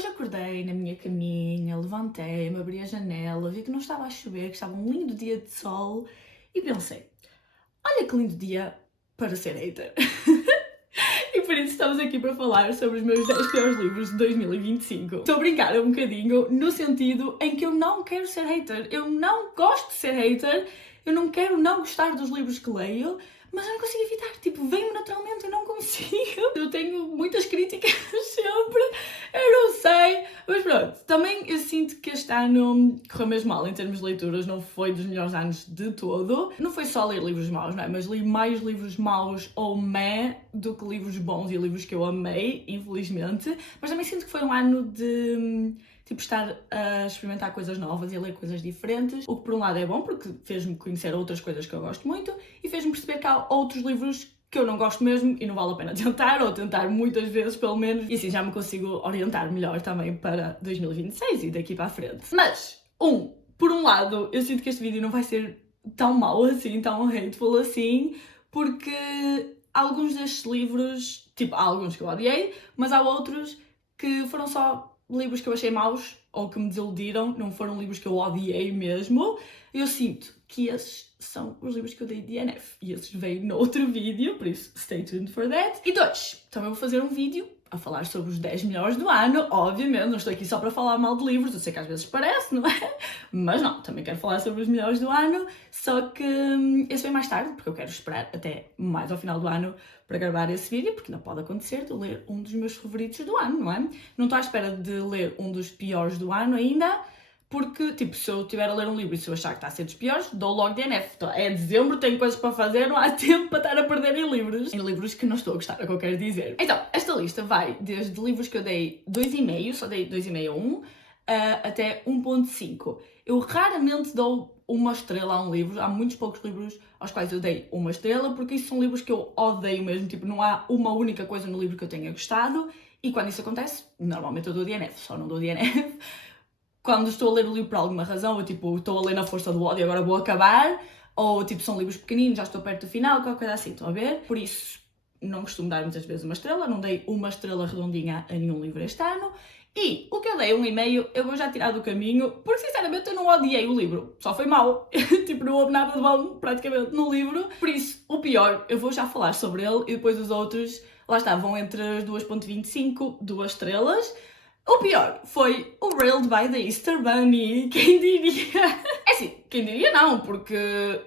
Hoje acordei na minha caminha, levantei-me, abri a janela, vi que não estava a chover, que estava um lindo dia de sol e pensei, olha que lindo dia para ser hater. E por isso estamos aqui para falar sobre os meus 10 piores livros de 2025. Estou a brincar um bocadinho no sentido em que eu não quero ser hater. Eu não gosto de ser hater, eu não quero não gostar dos livros que leio, mas eu não consigo evitar. Tipo, vem-me naturalmente, eu não consigo. Eu tenho muitas críticas sempre, eu não sei. Mas pronto, também eu sinto que este ano correu mesmo mal em termos de leituras, não foi dos melhores anos de todo. Não foi só ler livros maus, não é? Mas li mais livros maus ou meh do que livros bons e livros que eu amei, infelizmente. Mas também sinto que foi um ano de tipo, estar a experimentar coisas novas e a ler coisas diferentes. O que por um lado é bom, porque fez-me conhecer outras coisas que eu gosto muito e fez-me perceber que há outros livros que eu não gosto mesmo e não vale a pena tentar, ou tentar muitas vezes pelo menos, e assim já me consigo orientar melhor também para 2026 e daqui para a frente. Mas, por um lado, eu sinto que este vídeo não vai ser tão mau assim, tão hateful assim, porque alguns destes livros, tipo, há alguns que eu odiei, mas há outros que foram só livros que eu achei maus ou que me desiludiram, não foram livros que eu odiei mesmo. Eu sinto que esses são os livros que eu dei DNF e esses veio no outro vídeo, por isso stay tuned for that. E dois, também vou fazer um vídeo a falar sobre os 10 melhores do ano, obviamente, não estou aqui só para falar mal de livros, eu sei que às vezes parece, não é? Mas não, também quero falar sobre os melhores do ano, só que esse vem mais tarde, porque eu quero esperar até mais ao final do ano para gravar esse vídeo, porque não pode acontecer de ler um dos meus favoritos do ano, não é? Não estou à espera de ler um dos piores do ano ainda, porque, tipo, se eu estiver a ler um livro e se eu achar que está a ser dos piores, dou logo DNF. Então, é dezembro, tenho coisas para fazer, não há tempo para estar a perder em livros que não estou a gostar, é o que eu quero dizer. Então, esta lista vai desde livros que eu dei 2,5, só dei 2,5 a 1, até 1,5. Eu raramente dou uma estrela a um livro, há muitos poucos livros aos quais eu dei uma estrela, porque isso são livros que eu odeio mesmo, tipo, não há uma única coisa no livro que eu tenha gostado, e quando isso acontece, normalmente eu dou DNF, só não dou DNF quando estou a ler o livro por alguma razão, ou tipo, estou a ler na força do ódio e agora vou acabar, ou tipo, são livros pequeninos, já estou perto do final, qualquer coisa assim, estão a ver? Por isso, não costumo dar muitas vezes uma estrela, não dei uma estrela redondinha a nenhum livro este ano. E o que eu dei 1,5 eu vou já tirar do caminho, porque sinceramente eu não odiei o livro, só foi mau. Tipo, não houve nada de bom praticamente no livro. Por isso, o pior, eu vou já falar sobre ele e depois os outros, lá está, vão entre as 2,25, 2 estrelas. O pior foi o Railed by the Easter Bunny, quem diria? É assim, quem diria não, porque,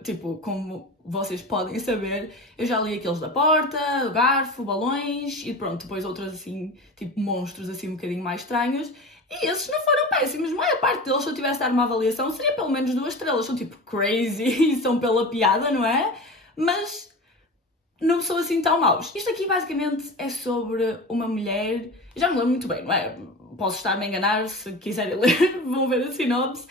tipo, como vocês podem saber, eu já li aqueles da porta, o garfo, balões e pronto, depois outros assim, tipo monstros assim um bocadinho mais estranhos. E esses não foram péssimos, a maior parte deles, se eu tivesse de dar uma avaliação, seria pelo menos 2 estrelas. São tipo crazy e são pela piada, não é? Mas não são assim tão maus. Isto aqui basicamente é sobre uma mulher, eu já me lembro muito bem, não é? Posso estar-me a enganar, se quiserem ler, vão ver a sinopse,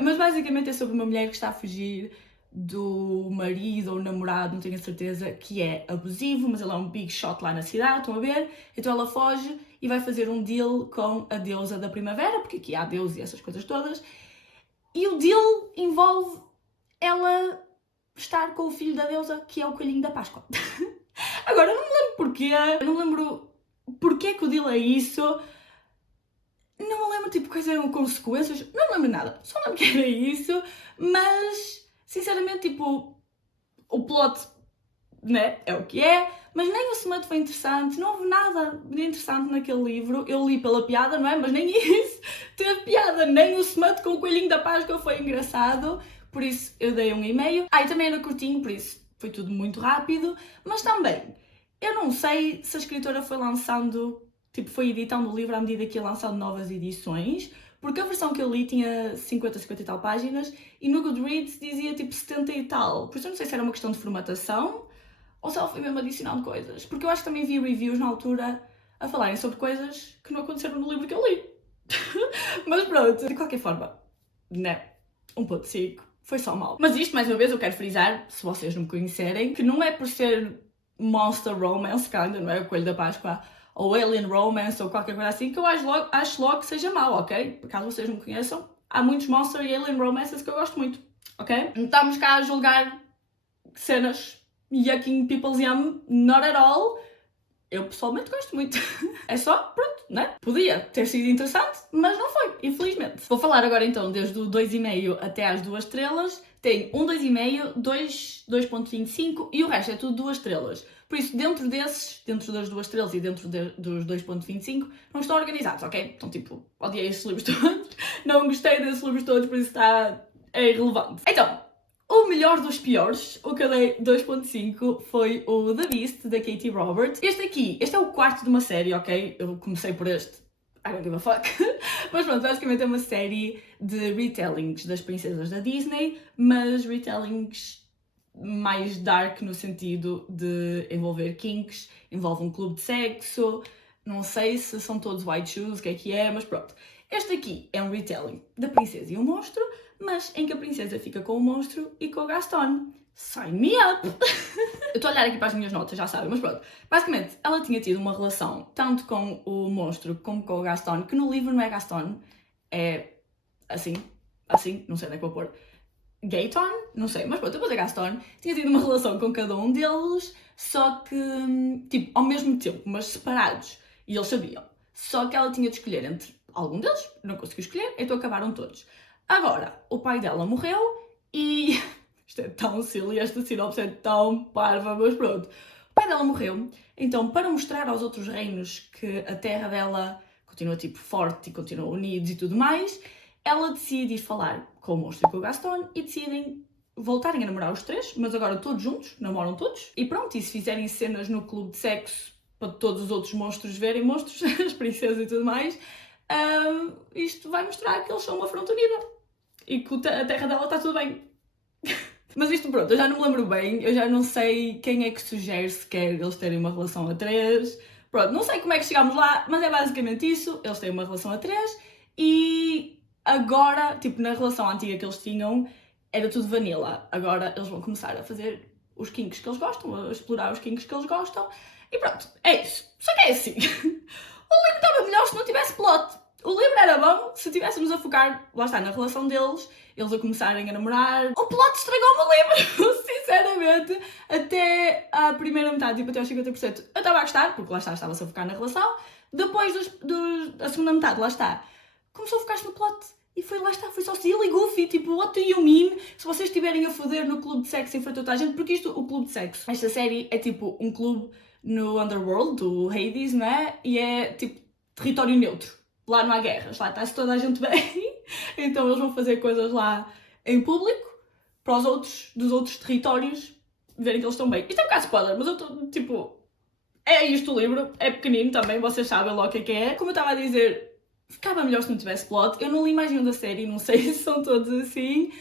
mas basicamente é sobre uma mulher que está a fugir do marido ou namorado, não tenho a certeza, que é abusivo, mas ele é um big shot lá na cidade, estão a ver? Então ela foge e vai fazer um deal com a deusa da primavera, porque aqui há deus e essas coisas todas, e o deal envolve ela estar com o filho da deusa, que é o coelhinho da Páscoa. Agora, eu não me lembro porquê, eu não me lembro porquê que o deal é isso, não me lembro tipo quais eram consequências, não me lembro nada, só lembro que era isso, mas sinceramente tipo, o plot, né, é o que é, mas nem o smut foi interessante, não houve nada de interessante naquele livro, eu li pela piada, não é, mas nem isso teve piada, nem o smut com o coelhinho da Páscoa foi engraçado, por isso eu dei 1,5. E também era curtinho, por isso foi tudo muito rápido, mas também, eu não sei se a escritora foi lançando, tipo, foi editando o livro à medida que ia lançando novas edições, porque a versão que eu li tinha 50 e tal páginas e no Goodreads dizia tipo 70 e tal, por isso eu não sei se era uma questão de formatação ou se ela foi mesmo adicionando coisas, porque eu acho que também vi reviews na altura a falarem sobre coisas que não aconteceram no livro que eu li. Mas pronto, de qualquer forma, né, 1,5 foi só mal. Mas isto, mais uma vez, eu quero frisar, se vocês não me conhecerem, que não é por ser monster romance, que ainda não é o Coelho da Páscoa, ou alien romance, ou qualquer coisa assim, que eu acho logo que seja mau, ok? Caso vocês não me conheçam, há muitos monster e alien romances que eu gosto muito, ok? Não estamos cá a julgar cenas yucking people's yum, not at all. Eu pessoalmente gosto muito. É só, pronto, né? Podia ter sido interessante, mas não foi, infelizmente. Vou falar agora então desde o 2,5 até às 2 estrelas. Tem um 2,5, 2,25 e o resto é tudo 2 estrelas. Por isso, dentro das 2 estrelas e dentro dos 2,25, não estão organizados, ok? Então, tipo, odiei esses livros todos, não gostei desses livros todos, por isso é irrelevante. Então, o melhor dos piores, o que eu dei 2,5, foi o The Beast, da Katie Roberts. Este é o quarto de uma série, ok? Eu comecei por este. I don't give a fuck. Mas pronto, basicamente é uma série de retellings das princesas da Disney, mas retellings mais dark no sentido de envolver kinks, envolve um clube de sexo, não sei se são todos white shoes, o que é, mas pronto. Este aqui é um retelling da princesa e o monstro, mas em que a princesa fica com o monstro e com o Gaston. Sign me up! Eu estou a olhar aqui para as minhas notas, já sabem, mas pronto. Basicamente, ela tinha tido uma relação tanto com o monstro como com o Gaston, que no livro não é Gaston, é assim, não sei onde é que vou pôr. Gaton? Não sei, mas pronto, eu vou dizer Gaston. Tinha tido uma relação com cada um deles, só que, tipo, ao mesmo tempo, mas separados. E eles sabiam. Só que ela tinha de escolher entre algum deles, não conseguiu escolher, então acabaram todos. Agora, o pai dela morreu e... Isto é tão silly, esta sinopse é tão parva, mas pronto. O pai dela morreu, então para mostrar aos outros reinos que a terra dela continua tipo forte e continua unidos e tudo mais, ela decide ir falar com o monstro e com o Gaston e decidem voltarem a namorar os três, mas agora todos juntos, namoram todos. E pronto, e se fizerem cenas no clube de sexo para todos os outros monstros verem monstros, as princesas e tudo mais, isto vai mostrar que eles são uma fronte unida e que a terra dela está tudo bem. Mas isto pronto, eu já não me lembro bem, eu já não sei quem é que sugere sequer eles terem uma relação a três. Pronto, não sei como é que chegámos lá, mas é basicamente isso, eles têm uma relação a três e agora, tipo, na relação antiga que eles tinham, era tudo vanilla. Agora eles vão começar a fazer os kinks que eles gostam, a explorar os kinks que eles gostam e pronto, é isso. Só que é assim, o livro estava melhor se não tivesse plot. O livro era bom se estivéssemos a focar, lá está, na relação deles, eles a começarem a namorar. O plot estragou-me o livro, sinceramente. Até à primeira metade, tipo até aos 50%, eu estava a gostar, porque lá está, estava-se a focar na relação. Depois da segunda metade, lá está, começou a focar-se no plot. E foi, lá está, foi só silly goofy, tipo, what do you mean? Se vocês estiverem a foder no clube de sexo em frente a toda a gente, porque isto, o clube de sexo, esta série é tipo um clube no Underworld, do Hades, não é? E é tipo território neutro. Lá não há guerras, lá está-se toda a gente bem, então eles vão fazer coisas lá em público, para os outros, dos outros territórios, verem que eles estão bem. Isto é um bocado spoiler, mas eu estou, tipo, é isto o livro, é pequenino também, vocês sabem logo o que é. Como eu estava a dizer, ficava melhor se não tivesse plot. Eu não li mais nenhum da série, não sei se são todos assim,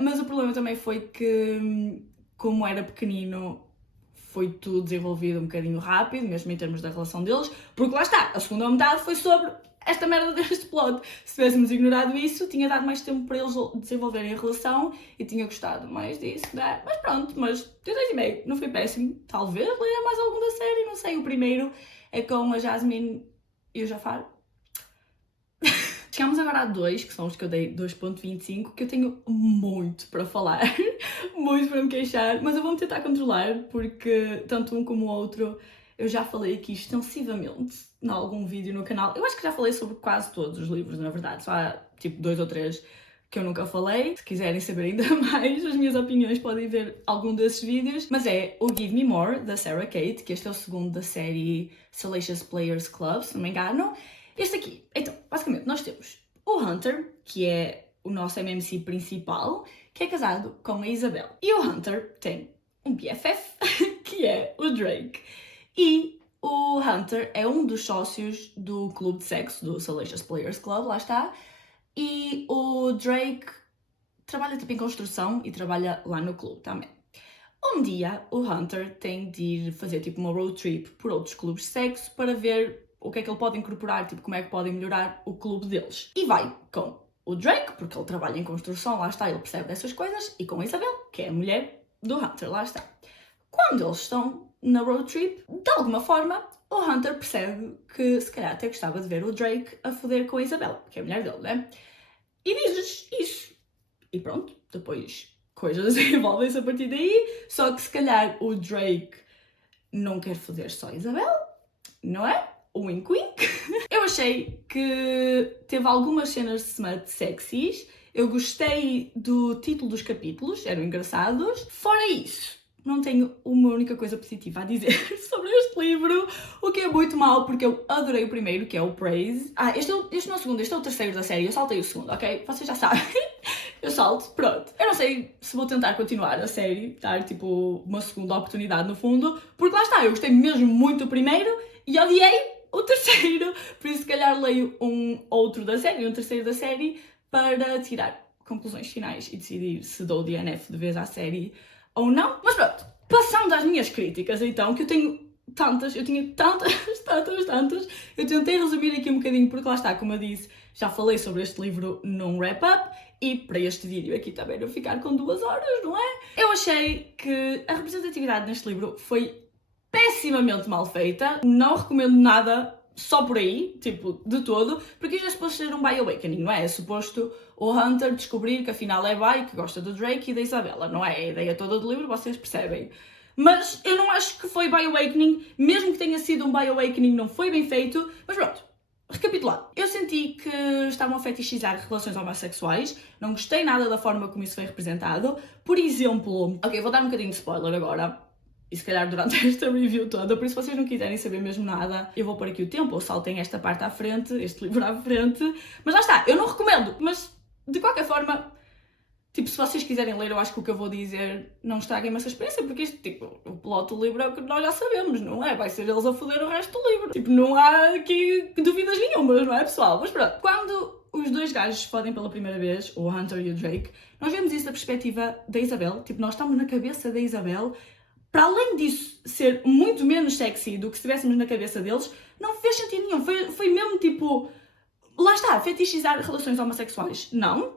mas o problema também foi que, como era pequenino, foi tudo desenvolvido um bocadinho rápido, mesmo em termos da relação deles, porque lá está, a segunda metade foi sobre esta merda deste plot. Se tivéssemos ignorado isso, tinha dado mais tempo para eles desenvolverem a relação e tinha gostado mais disso, né? Mas pronto, mas dei 2,5, não foi péssimo. Talvez leia mais algum da série, não sei. O primeiro é com a Jasmine e o Jafar. Chegamos agora a 2, que são os que eu dei 2,25, que eu tenho muito para falar, muito para me queixar, mas eu vou-me tentar controlar, porque tanto um como o outro eu já falei aqui extensivamente em algum vídeo no canal. Eu acho que já falei sobre quase todos os livros, na verdade, só há tipo 2 ou 3 que eu nunca falei. Se quiserem saber ainda mais as minhas opiniões, podem ver algum desses vídeos. Mas é o Give Me More, da Sarah Kate, que este é o segundo da série Salacious Players Club, se não me engano. Este aqui, então, basicamente nós temos o Hunter, que é o nosso MMC principal, que é casado com a Isabel. E o Hunter tem um BFF, que é o Drake. E o Hunter é um dos sócios do clube de sexo, do Salacious Players Club, lá está. E o Drake trabalha tipo em construção e trabalha lá no clube também. Um dia o Hunter tem de ir fazer tipo uma road trip por outros clubes de sexo para ver o que é que ele pode incorporar, tipo como é que podem melhorar o clube deles. E vai com o Drake, porque ele trabalha em construção, lá está, ele percebe dessas coisas, e com a Isabel, que é a mulher do Hunter, lá está. Quando eles estão na road trip, de alguma forma, o Hunter percebe que se calhar até gostava de ver o Drake a foder com a Isabel, que é a mulher dele, né? E diz-lhes isso. E pronto, depois coisas envolvem-se a partir daí, só que se calhar o Drake não quer foder só a Isabel, não é? wink wink. Eu achei que teve algumas cenas de smut sexys. Eu gostei do título dos capítulos, eram engraçados. Fora isso, não tenho uma única coisa positiva a dizer sobre este livro, o que é muito mau, porque eu adorei o primeiro, que é o Praise. Este não é o segundo, este é o terceiro da série, eu saltei o segundo, ok? Vocês já sabem. Eu salto, pronto. Eu não sei se vou tentar continuar a série, dar tipo uma segunda oportunidade no fundo, porque lá está, eu gostei mesmo muito do primeiro e odiei o terceiro, por isso se calhar leio um outro da série, um terceiro da série, para tirar conclusões finais e decidir se dou DNF de vez à série ou não. Mas pronto, passando às minhas críticas então, que eu tinha tantas, eu tentei resumir aqui um bocadinho porque lá está, como eu disse, já falei sobre este livro num wrap-up e para este vídeo aqui também não ficar com 2 horas, não é? Eu achei que a representatividade neste livro foi pessimamente mal feita, não recomendo nada só por aí, tipo, de todo, porque isto é suposto ser um bi awakening, não é? É suposto o Hunter descobrir que afinal é bi, que gosta do Drake e da Isabella, não é? A ideia toda do livro, vocês percebem. Mas eu não acho que foi bi awakening, mesmo que tenha sido um bi awakening, não foi bem feito, mas pronto. Recapitulando, eu senti que estavam a fetichizar relações homossexuais, não gostei nada da forma como isso foi representado. Por exemplo, ok, vou dar um bocadinho de spoiler agora, e se calhar durante esta review toda, por isso se vocês não quiserem saber mesmo nada, eu vou pôr aqui o tempo, ou saltem esta parte à frente, este livro à frente, mas lá está, eu não recomendo, mas de qualquer forma, tipo, se vocês quiserem ler, eu acho que o que eu vou dizer não estraguem essa experiência, porque isto, tipo, o plot do livro é o que nós já sabemos, não é? Vai ser eles a foder o resto do livro. Tipo, não há aqui dúvidas nenhumas, não é, pessoal? Mas pronto, quando os 2 gajos se fodem pela primeira vez, o Hunter e o Drake, nós vemos isso da perspectiva da Isabel, tipo, nós estamos na cabeça da Isabel. Para além disso ser muito menos sexy do que se estivéssemos na cabeça deles, não fez sentido nenhum. Foi mesmo tipo... Lá está, fetichizar relações homossexuais. Não.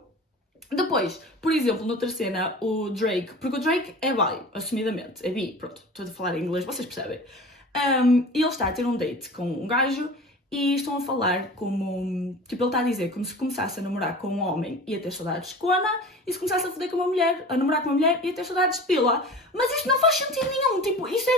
Depois, por exemplo, noutra cena, o Drake... Porque o Drake é bi, assumidamente. É bi, pronto. Estou a falar em inglês, vocês percebem. E ele está a ter um date com um gajo e estão a falar como... Tipo, ele está a dizer como se começasse a namorar com um homem ia ter saudades de cona e se começasse a foder com uma mulher, a namorar com uma mulher ia ter saudades de pila. Mas isto não faz sentido nenhum, tipo, isso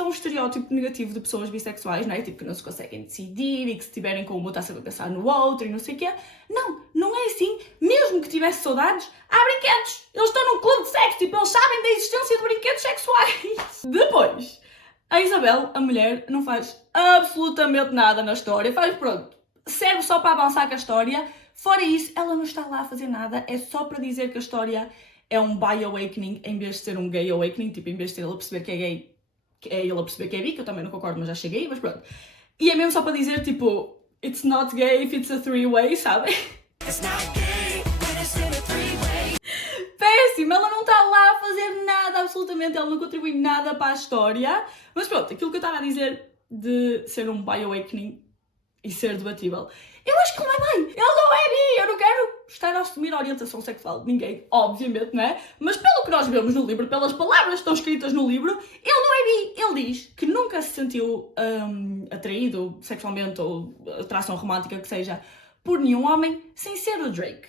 é um estereótipo negativo de pessoas bissexuais, não é? Tipo, que não se conseguem decidir e que se estiverem com uma está sempre a pensar no outro e não sei o quê. Não, não é assim. Mesmo que tivesse saudades, há brinquedos. Eles estão num clube de sexo, tipo, eles sabem da existência de brinquedos sexuais. Depois, a Isabel, a mulher, não faz absolutamente nada na história, faz pronto, serve só para avançar com a história. Fora isso, ela não está lá a fazer nada, é só para dizer que a história é um bi awakening em vez de ser um gay awakening, tipo, em vez de ser ele a perceber que é gay, é ele a perceber que é bi, que eu também não concordo, mas já cheguei, mas pronto. E é mesmo só para dizer, tipo, it's not gay if it's a three-way, sabem? Péssimo, ela não está lá a fazer nada, absolutamente, ela não contribui nada para a história. Mas pronto, aquilo que eu estava a dizer de ser um bi awakening e ser debatível, eu acho que ele não é bi, ele não é bi, eu não quero estar a assumir a orientação sexual de ninguém, obviamente, não é? Mas pelo que nós vemos no livro, pelas palavras que estão escritas no livro, ele não é bi, ele diz que nunca se sentiu atraído sexualmente ou atração romântica que seja por nenhum homem sem ser o Drake.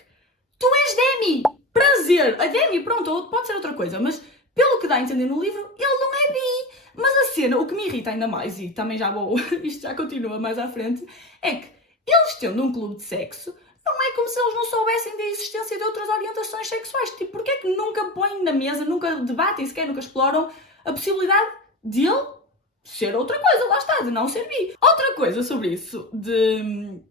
Tu és Demi! Prazer! A Demi, pronto, pode ser outra coisa, mas pelo que dá a entender no livro, ele não é bi. Mas a cena, o que me irrita ainda mais, e também já vou, isto já continua mais à frente, é que eles tendo um clube de sexo, não é como se eles não soubessem da existência de outras orientações sexuais. Tipo, porquê é que nunca põem na mesa, nunca debatem, sequer nunca exploram a possibilidade de ele ser outra coisa, lá está, de não ser bi. Outra coisa sobre isso, de...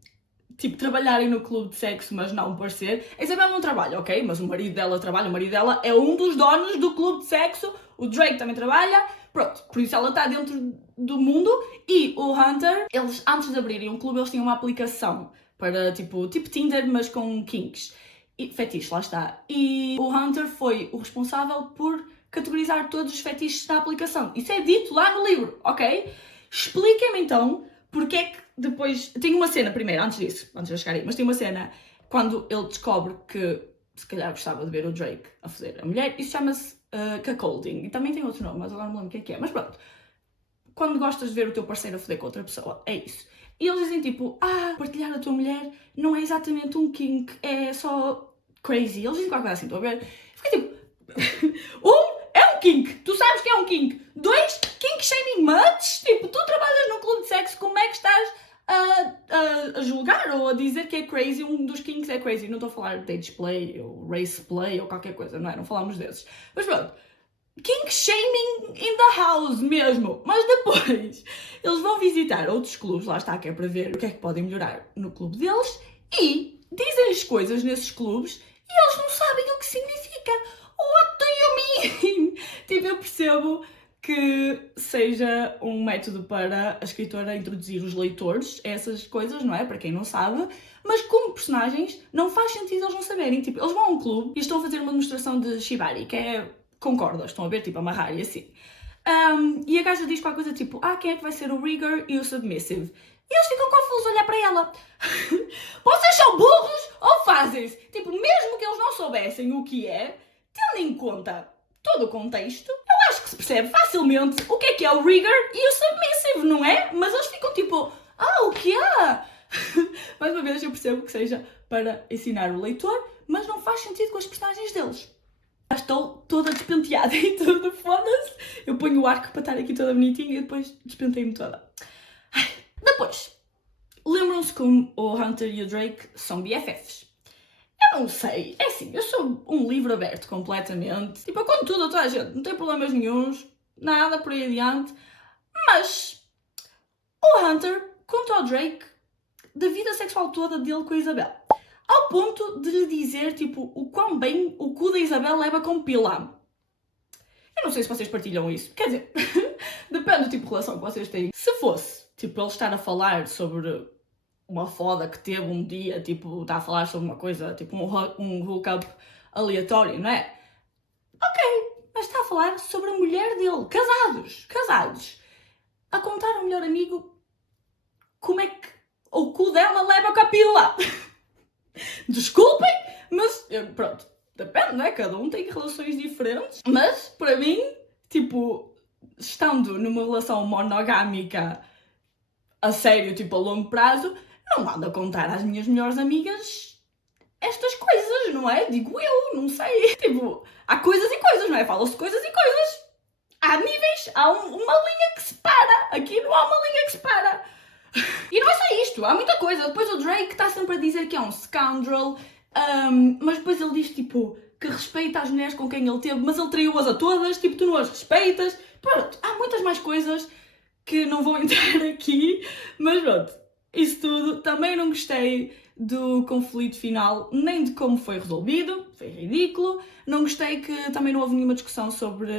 tipo, trabalharem no clube de sexo, mas não parecer. A Isabel não trabalha, ok? Mas o marido dela trabalha, o marido dela é um dos donos do clube de sexo, o Drake também trabalha, pronto, por isso ela está dentro do mundo. E o Hunter, eles, antes de abrirem um clube, eles tinham uma aplicação para, tipo Tinder, mas com kinks. E fetiche, lá está. E o Hunter foi o responsável por categorizar todos os fetiches na aplicação. Isso é dito lá no livro, ok? Expliquem-me então porque é que depois... Tem uma cena primeiro, antes disso, antes de eu chegar aí, mas tem uma cena quando ele descobre que se calhar gostava de ver o Drake a fazer a mulher. Isso chama-se cuckolding. E também tem outro nome, mas agora não me lembro o que é. Mas pronto. Quando gostas de ver o teu parceiro a foder com outra pessoa, é isso. E eles dizem tipo, partilhar a tua mulher não é exatamente um kink, é só crazy. Eles dizem qualquer coisa assim, estão a ver? Fiquei tipo, é um kink. Tu sabes que é um kink. 2, kink shaming much. Tipo, tu trabalhas num clube de sexo, como é que estás a julgar ou a dizer que é crazy? Um dos kinks é crazy. Não estou a falar de age play ou race play ou qualquer coisa, não é? Não falamos desses. Mas pronto. Kink shaming in the house mesmo. Mas depois eles vão visitar outros clubes, lá está, que é para ver o que é que podem melhorar no clube deles, e dizem-lhes coisas nesses clubes e eles não sabem o que significa. What do you mean? Tipo, eu percebo que seja um método para a escritora introduzir os leitores a essas coisas, não é? Para quem não sabe. Mas como personagens, não faz sentido eles não saberem. Tipo, eles vão a um clube e estão a fazer uma demonstração de shibari, que é com cordas, estão a ver? Tipo, amarrar e assim. E a gaja diz qualquer coisa tipo, quem é que vai ser o rigger e o submissive? E eles ficam confusos a olhar para ela. Vocês são burros ou fazem-se? Tipo, mesmo que eles não soubessem o que é, tendo em conta todo o contexto, eu acho que se percebe facilmente o que é o rigger e o submissive, não é? Mas eles ficam tipo, o que é? Mais uma vez, eu percebo que seja para ensinar o leitor, mas não faz sentido com as personagens deles. Estou toda despenteada e tudo, foda-se. Eu ponho o arco para estar aqui toda bonitinha e depois despentei-me toda. Depois, lembram-se como o Hunter e o Drake são BFFs. Eu não sei, é assim, eu sou um livro aberto completamente. Tipo, eu conto tudo a toda a gente, não tem problemas nenhuns, nada por aí adiante. Mas o Hunter conta ao Drake da vida sexual toda dele com a Isabel. Ao ponto de lhe dizer, tipo, o quão bem o cu da Isabel leva com pila. Eu não sei se vocês partilham isso. Quer dizer, depende do tipo de relação que vocês têm. Se fosse, tipo, ele estar a falar sobre uma foda que teve um dia, tipo, está a falar sobre uma coisa, tipo, um hookup aleatório, não é? Ok, mas está a falar sobre a mulher dele, casados, a contar ao melhor amigo como é que o cu dela leva com a pila. Desculpem, mas pronto, depende, não é? Cada um tem relações diferentes. Mas, para mim, tipo, estando numa relação monogâmica a sério, tipo, a longo prazo, não ando a contar às minhas melhores amigas estas coisas, não é? Digo eu, não sei. Tipo, há coisas e coisas, não é? Fala-se coisas e coisas. Há níveis, há uma linha que separa. Aqui não há uma linha que separa. E não é só isto, há muita coisa. Depois o Drake está sempre a dizer que é um scoundrel, mas depois ele diz, tipo, que respeita as mulheres com quem ele teve, mas ele traiu-as a todas, tipo, tu não as respeitas. Pronto, há muitas mais coisas que não vou entrar aqui, mas pronto, isso tudo. Também não gostei do conflito final, nem de como foi resolvido, foi ridículo. Não gostei que também não houve nenhuma discussão sobre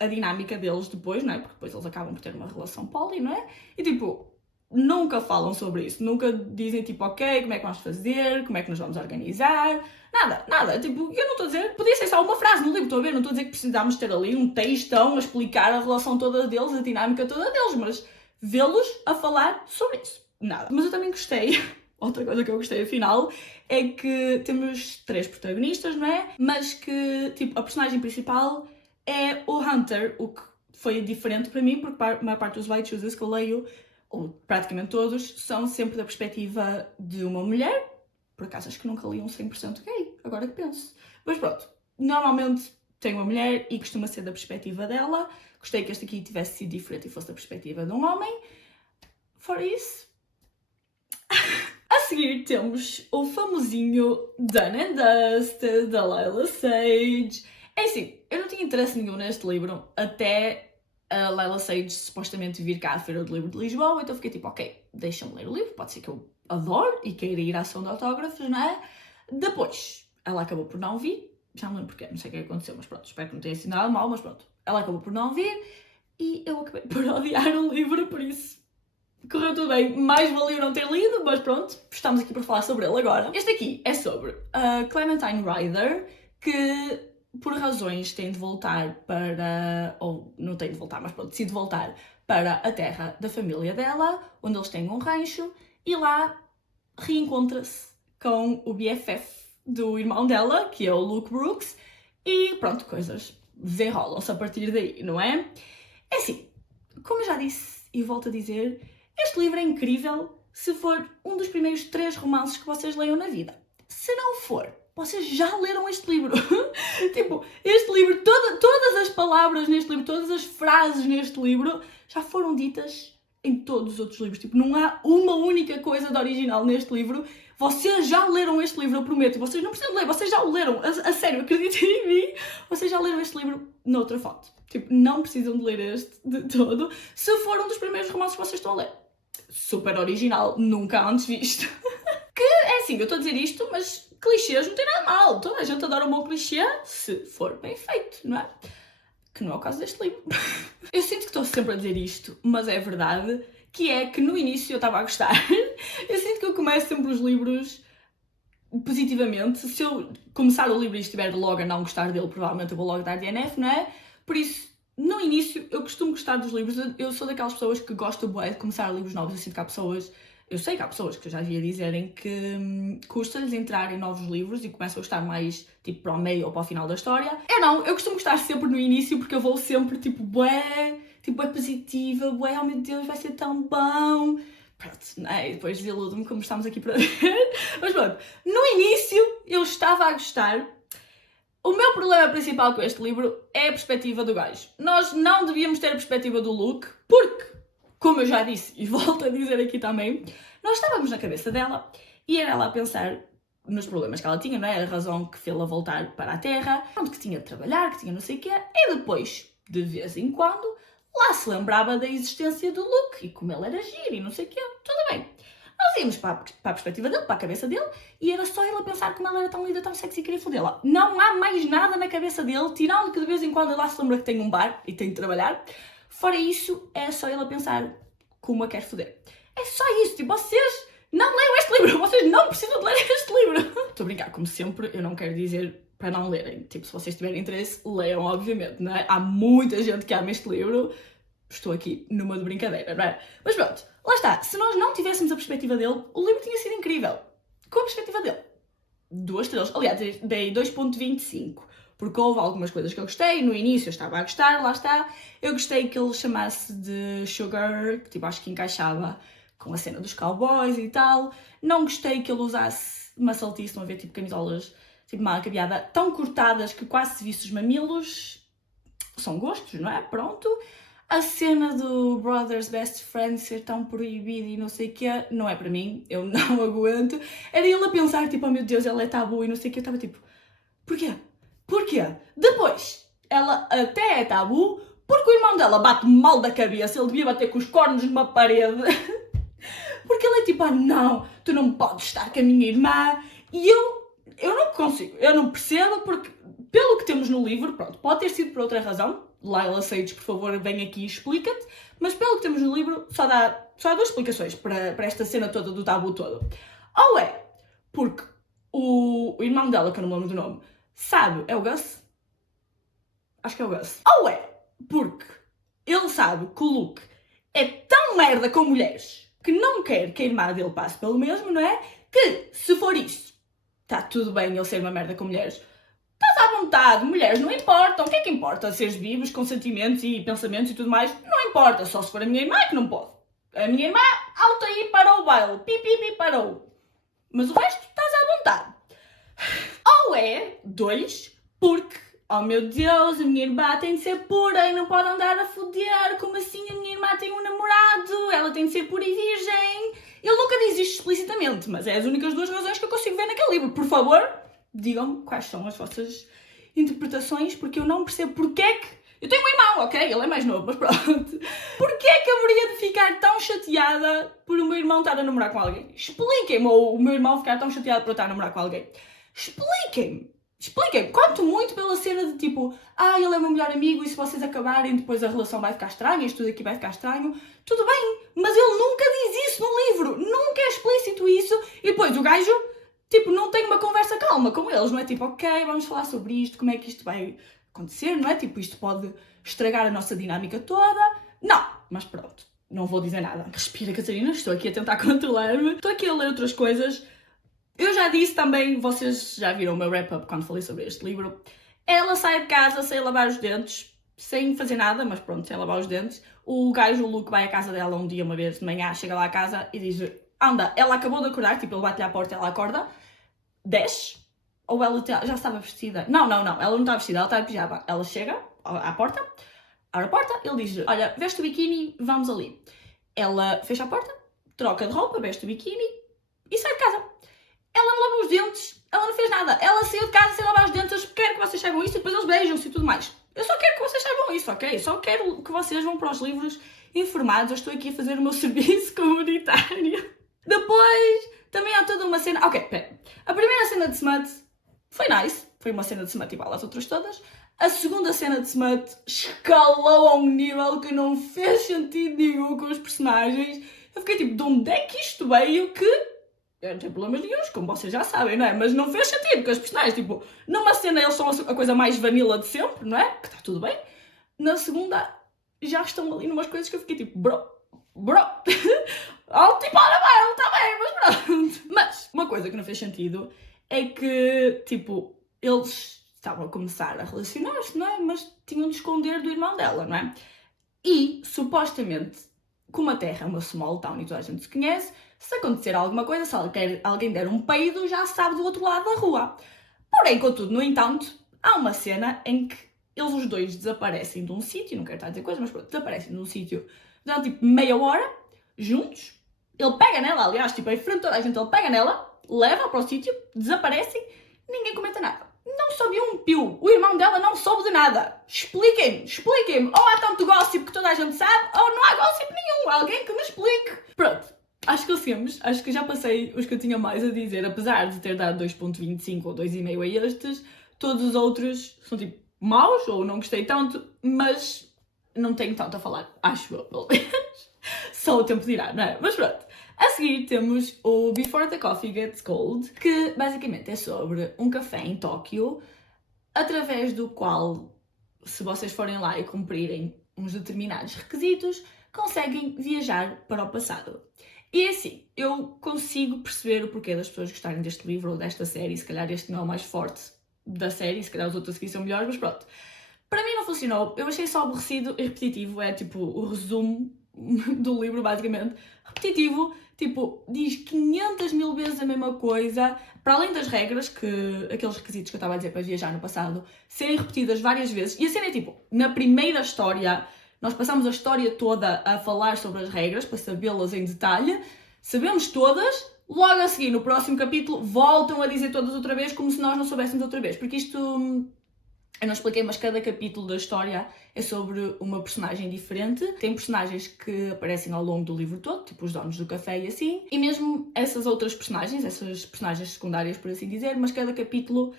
a dinâmica deles depois, não é? Porque depois eles acabam por ter uma relação poli, não é? E tipo, nunca falam sobre isso, nunca dizem tipo, ok, como é que vamos fazer, como é que nos vamos organizar, nada, tipo, eu não estou a dizer, podia ser só uma frase no livro, estou a ver, não estou a dizer que precisámos ter ali um textão a explicar a relação toda deles, a dinâmica toda deles, mas vê-los a falar sobre isso, nada. Mas eu também gostei, outra coisa que eu gostei afinal, é que temos 3 protagonistas, não é? Mas que, tipo, a personagem principal é o Hunter, o que foi diferente para mim, porque a maior parte dos white chooses que eu leio, ou praticamente todos, são sempre da perspectiva de uma mulher. Por acaso acho que nunca li um 100% gay, agora que penso. Mas pronto, normalmente tem uma mulher e costuma ser da perspectiva dela. Gostei que este aqui tivesse sido diferente e fosse da perspectiva de um homem. For isso. A seguir temos o famosinho Done and Dusted, da Layla Sage. É assim, eu não tinha interesse nenhum neste livro até a Layla Sage supostamente vir cá à Feira do Livro de Lisboa, então fiquei tipo, ok, deixa-me ler o livro, pode ser que eu adoro e queira ir à ação de autógrafos, não é? Depois, ela acabou por não vir, já não lembro porquê, não sei o que aconteceu, mas pronto, espero que não tenha sido nada mal, mas pronto, ela acabou por não vir e eu acabei por odiar o livro, por isso correu tudo bem, mais valia não ter lido, mas pronto, estamos aqui para falar sobre ele agora. Este aqui é sobre a Clementine Ryder, que por razões tem de voltar para, ou não tem de voltar, mas pronto, decide voltar para a terra da família dela, onde eles têm um rancho, e lá reencontra-se com o BFF do irmão dela, que é o Luke Brooks, e pronto, coisas desenrolam-se a partir daí, não é? É assim, como eu já disse e volto a dizer, este livro é incrível se for um dos primeiros 3 romances que vocês leiam na vida. Se não for, vocês já leram este livro? Tipo, este livro, todas as palavras neste livro, todas as frases neste livro já foram ditas em todos os outros livros. Tipo, não há uma única coisa de original neste livro. Vocês já leram este livro, eu prometo. Vocês não precisam ler, vocês já o leram. A sério, acreditem em mim. Vocês já leram este livro noutra fonte. Tipo, não precisam de ler este de todo. Se for um dos primeiros romances que vocês estão a ler. Super original, nunca antes visto. É assim, eu estou a dizer isto, mas clichês não tem nada mal. Toda a gente adora um bom clichê, se for bem feito, não é? Que não é o caso deste livro. Eu sinto que estou sempre a dizer isto, mas é verdade, que é que no início eu estava a gostar. Eu sinto que eu começo sempre os livros positivamente. Se eu começar o livro e estiver logo a não gostar dele, provavelmente eu vou logo dar DNF, não é? Por isso, no início, eu costumo gostar dos livros. Eu sou daquelas pessoas que gostam bué de começar livros novos. Eu sinto que há pessoas... Eu sei que há pessoas que eu já via dizerem que custa-lhes entrar em novos livros e começam a gostar mais, tipo, para o meio ou para o final da história. Eu não, eu costumo gostar sempre no início porque eu vou sempre, tipo, bué positiva, bué, oh meu Deus, vai ser tão bom. Pronto, né? E depois desiludo-me como estamos aqui para ver. Mas pronto, no início eu estava a gostar. O meu problema principal com este livro é a perspectiva do gajo. Nós não devíamos ter a perspectiva do Luke, porque... Como eu já disse, e volto a dizer aqui também, nós estávamos na cabeça dela e era ela a pensar nos problemas que ela tinha, não é? A razão que fez-la voltar para a Terra, onde que tinha de trabalhar, que tinha não sei o quê, e depois, de vez em quando, lá se lembrava da existência do Luke e como ele era giro e não sei o quê, tudo bem. Nós íamos para a perspectiva dele, para a cabeça dele, e era só ele a pensar como ela era tão linda, tão sexy e queria fodê-la. Não há mais nada na cabeça dele, tirando que de vez em quando ele lá se lembra que tem um bar e tem de trabalhar. Fora isso, é só ele a pensar como a quer foder. É só isso, tipo, vocês não leiam este livro, vocês não precisam de ler este livro. Estou a brincar, como sempre, eu não quero dizer para não lerem. Tipo, se vocês tiverem interesse, leiam, obviamente, não é? Há muita gente que ama este livro. Estou aqui numa de brincadeira, não é? Mas pronto, lá está. Se nós não tivéssemos a perspectiva dele, o livro tinha sido incrível. Com a perspectiva dele. 2 estrelas. Aliás, dei 2.25. Porque houve algumas coisas que eu gostei, no início eu estava a gostar, lá está. Eu gostei que ele chamasse de Sugar, que tipo, acho que encaixava com a cena dos cowboys e tal. Não gostei que ele usasse uma saltice, estão a ver, tipo camisolas, tipo mal acabeada, tão cortadas que quase se visse os mamilos. São gostos, não é? Pronto. A cena do Brothers Best Friend ser tão proibida e não sei o quê, não é para mim, eu não aguento. Era ele a pensar, tipo, oh meu Deus, ela é tabu e não sei o quê, eu estava tipo, porquê? Porquê? Depois, ela até é tabu porque o irmão dela bate mal da cabeça, ele devia bater com os cornos numa parede. Porque ele é tipo, ah não, tu não podes estar com a minha irmã. E eu não consigo, eu não percebo porque, pelo que temos no livro, pronto, pode ter sido por outra razão. Laila Sage, por favor, vem aqui e explica-te. Mas pelo que temos no livro, só há 2 explicações para esta cena toda do tabu todo. Ou é porque o irmão dela, que eu não me lembro do nome, sabe, é o Gus? Acho que é o Gus. Ou é porque ele sabe que o Luke é tão merda com mulheres que não quer que a irmã dele passe pelo mesmo, não é? Que, se for isso, está tudo bem ele ser uma merda com mulheres. Estás à vontade, mulheres não importam. O que é que importa? Seres vivos, com sentimentos e pensamentos e tudo mais? Não importa, só se for a minha irmã que não pode. A minha irmã, alta aí, parou o baile. Pi, parou. Mas o resto, estás à vontade. Ou é 2, porque, oh meu Deus, a minha irmã tem de ser pura e não pode andar a foder. Como assim a minha irmã tem um namorado? Ela tem de ser pura e virgem. Ele nunca diz isto explicitamente, mas é as únicas 2 razões que eu consigo ver naquele livro. Por favor, digam-me quais são as vossas interpretações, porque eu não percebo porque é que... Eu tenho um irmão, ok? Ele é mais novo, mas pronto. Porquê é que eu haveria de ficar tão chateada por o meu irmão estar a namorar com alguém? Expliquem-me, ou o meu irmão ficar tão chateado por eu estar a namorar com alguém. Expliquem-me. Quanto muito pela cena de tipo, ele é o meu melhor amigo e se vocês acabarem depois a relação vai ficar estranha, isto tudo aqui vai ficar estranho. Tudo bem, mas ele nunca diz isso no livro. Nunca é explícito isso. E depois o gajo, tipo, não tem uma conversa calma com eles. Não é tipo, ok, vamos falar sobre isto, como é que isto vai acontecer, não é? Tipo, isto pode estragar a nossa dinâmica toda. Não, mas pronto, não vou dizer nada. Respira, Catarina, estou aqui a tentar controlar-me. Estou aqui a ler outras coisas. Eu já disse também, vocês já viram o meu wrap-up quando falei sobre este livro. Ela sai de casa sem lavar os dentes, sem fazer nada, mas pronto, sem lavar os dentes. O gajo, o Luke, vai à casa dela um dia, uma vez de manhã, chega lá à casa e diz, anda, ela acabou de acordar, tipo, ele bate-lhe à porta, ela acorda, desce, ou ela já estava vestida. Não, ela não estava vestida, ela estava de pijama. Ela chega à porta, abre a porta, ele diz: olha, veste o biquíni, vamos ali. Ela fecha a porta, troca de roupa, veste o biquíni e sai de casa. Ela não lavou os dentes, ela não fez nada. Ela saiu de casa sem lavar os dentes. Eu quero que vocês saibam isso e depois eles beijam-se e tudo mais. Eu só quero que vocês saibam isso, ok? Só quero que vocês vão para os livros informados. Eu estou aqui a fazer o meu serviço comunitário. Depois, também há toda uma cena... Ok, pera. A primeira cena de smut foi nice. Foi uma cena de smut igual às outras todas. A segunda cena de smut escalou a um nível que não fez sentido nenhum com os personagens. Eu fiquei tipo, de onde é que isto veio que... Eu não tenho problemas nenhuns, como vocês já sabem, não é? Mas não fez sentido com os personagens. Tipo, numa cena eles são a coisa mais vanilla de sempre, não é? Que está tudo bem. Na segunda, já estão ali numas coisas que eu fiquei tipo, bro. Tipo, olha bem, ele está bem, mas pronto. Mas, uma coisa que não fez sentido é que, tipo, eles estavam a começar a relacionar-se, não é? Mas tinham de esconder do irmão dela, não é? E, supostamente, como a Terra é uma small town e toda a gente se conhece, se acontecer alguma coisa, se alguém der um peido, já sabe do outro lado da rua. Porém, contudo, no entanto, há uma cena em que eles os dois desaparecem de um sítio, não quero estar a dizer coisas, mas pronto, desaparecem de um sítio durante tipo meia hora, juntos. Ele pega nela, aliás, tipo, em frente de toda a gente, ele pega nela, leva para o sítio, desaparecem, ninguém comenta nada. Não soube um pio. O irmão dela não soube de nada. Expliquem-me. Ou há tanto gossip que toda a gente sabe, ou não há gossip nenhum. Alguém que me explique. Pronto. Acho que seguimos. Acho que já passei os que eu tinha mais a dizer, apesar de ter dado 2.25 ou 2,5 a estes. Todos os outros são tipo maus, ou não gostei tanto, mas não tenho tanto a falar. Acho eu, pelo menos. Só o tempo dirá, não é? Mas pronto. A seguir temos o Before the Coffee Gets Cold, que basicamente é sobre um café em Tóquio, através do qual, se vocês forem lá e cumprirem uns determinados requisitos, conseguem viajar para o passado. E é assim, eu consigo perceber o porquê das pessoas gostarem deste livro ou desta série. Se calhar este não é o mais forte da série, se calhar os outros aqui são melhores, mas pronto. Para mim não funcionou, eu achei só aborrecido e repetitivo, é tipo o resumo do livro, basicamente. Repetitivo, tipo, diz 500 mil vezes a mesma coisa, para além das regras, aqueles requisitos que eu estava a dizer para viajar no passado, serem repetidas várias vezes. E a cena é tipo, na primeira história, nós passamos a história toda a falar sobre as regras, para sabê-las em detalhe, sabemos todas, logo a seguir, no próximo capítulo, voltam a dizer todas outra vez, como se nós não soubéssemos outra vez, porque isto... Eu não expliquei, mas cada capítulo da história é sobre uma personagem diferente. Tem personagens que aparecem ao longo do livro todo, tipo os donos do café e assim. E mesmo essas outras personagens, essas personagens secundárias, por assim dizer, mas cada capítulo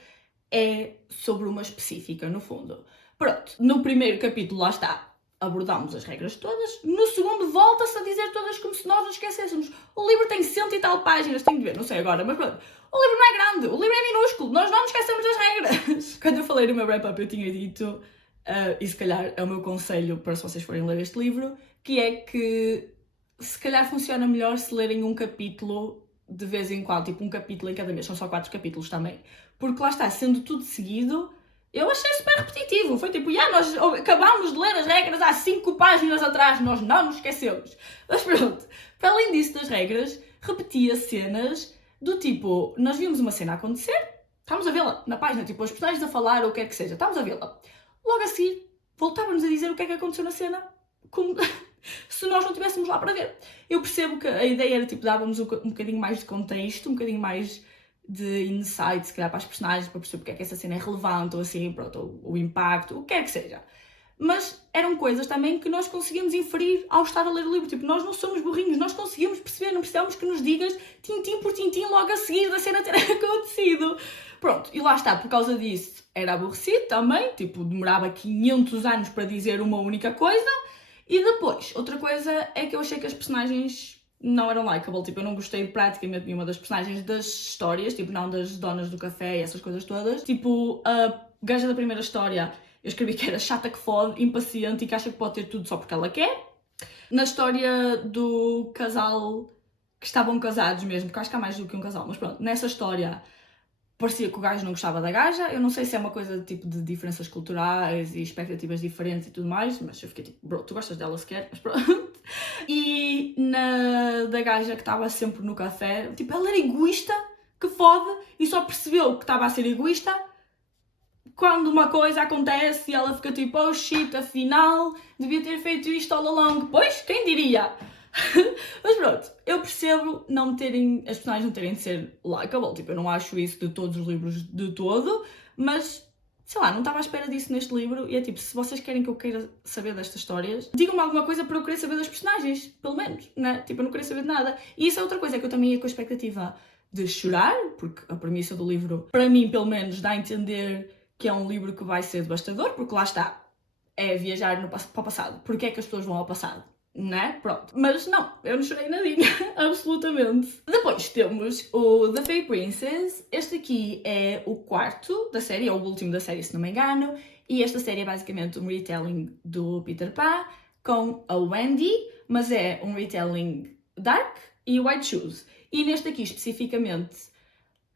é sobre uma específica, no fundo. Pronto, no primeiro capítulo, lá está, abordámos as regras todas. No segundo, volta-se a dizer todas como se nós nos esquecêssemos. O livro tem 100 e tal páginas, tenho de ver, não sei agora, mas pronto. O livro não é grande, o livro é minúsculo, nós não nos esquecemos das regras. Quando eu falei no meu wrap-up eu tinha dito, e se calhar é o meu conselho para se vocês forem ler este livro, que é que se calhar funciona melhor se lerem um capítulo de vez em quando, tipo um capítulo em cada mês, são só 4 capítulos também. Porque lá está, sendo tudo seguido, eu achei super repetitivo. Foi tipo, nós acabámos de ler as regras há 5 páginas atrás, nós não nos esquecemos. Mas pronto, para além disso das regras, repetia cenas do tipo, nós vimos uma cena acontecer, estávamos a vê-la na página, tipo, os personagens a falar ou o que é que seja, estávamos a vê-la. Logo a seguir, voltávamos a dizer o que é que aconteceu na cena, como se nós não estivéssemos lá para ver. Eu percebo que a ideia era, tipo, dávamos um bocadinho mais de contexto, um bocadinho mais de insight, se calhar, para as personagens, para perceber porque é que essa cena é relevante, ou assim, pronto, o impacto, o que quer que seja. Mas eram coisas também que nós conseguimos inferir ao estar a ler o livro. Tipo, nós não somos burrinhos, nós conseguimos perceber, não precisamos que nos digas tintim por tintim logo a seguir da cena ter acontecido. Pronto, e lá está, por causa disso era aborrecido também, tipo, demorava 500 anos para dizer uma única coisa. E depois, outra coisa é que eu achei que as personagens não eram likeable, tipo, eu não gostei de praticamente nenhuma das personagens das histórias, tipo, não das donas do café e essas coisas todas. Tipo, a gaja da primeira história... Eu escrevi que era chata que fode, impaciente e que acha que pode ter tudo só porque ela quer. Na história do casal que estavam casados mesmo, porque acho que há mais do que um casal, mas pronto, nessa história parecia que o gajo não gostava da gaja. Eu não sei se é uma coisa tipo de diferenças culturais e expectativas diferentes e tudo mais, mas eu fiquei tipo, bro, tu gostas dela sequer? Mas pronto. E da gaja que estava sempre no café, tipo, ela era egoísta que fode e só percebeu que estava a ser egoísta quando uma coisa acontece e ela fica tipo, oh shit, afinal devia ter feito isto all along. Pois, quem diria? Mas pronto, eu percebo as personagens não terem de ser likeable, tipo, eu não acho isso de todos os livros de todo, mas sei lá, não estava à espera disso neste livro e é tipo, se vocês querem que eu queira saber destas histórias, digam-me alguma coisa para eu querer saber das personagens, pelo menos, né? Tipo, eu não queria saber de nada. E isso é outra coisa, é que eu também ia com a expectativa de chorar, porque a premissa do livro, para mim, pelo menos, dá a entender que é um livro que vai ser devastador, porque lá está, é viajar para o passado. Porquê é que as pessoas vão ao passado? Né? Pronto. Mas não, eu não chorei nadinha, absolutamente. Depois temos o The Fairy Princess. Este aqui é o quarto da série, ou o último da série, se não me engano. E esta série é basicamente um retelling do Peter Pan com a Wendy, mas é um retelling dark e white shoes. E neste aqui, especificamente,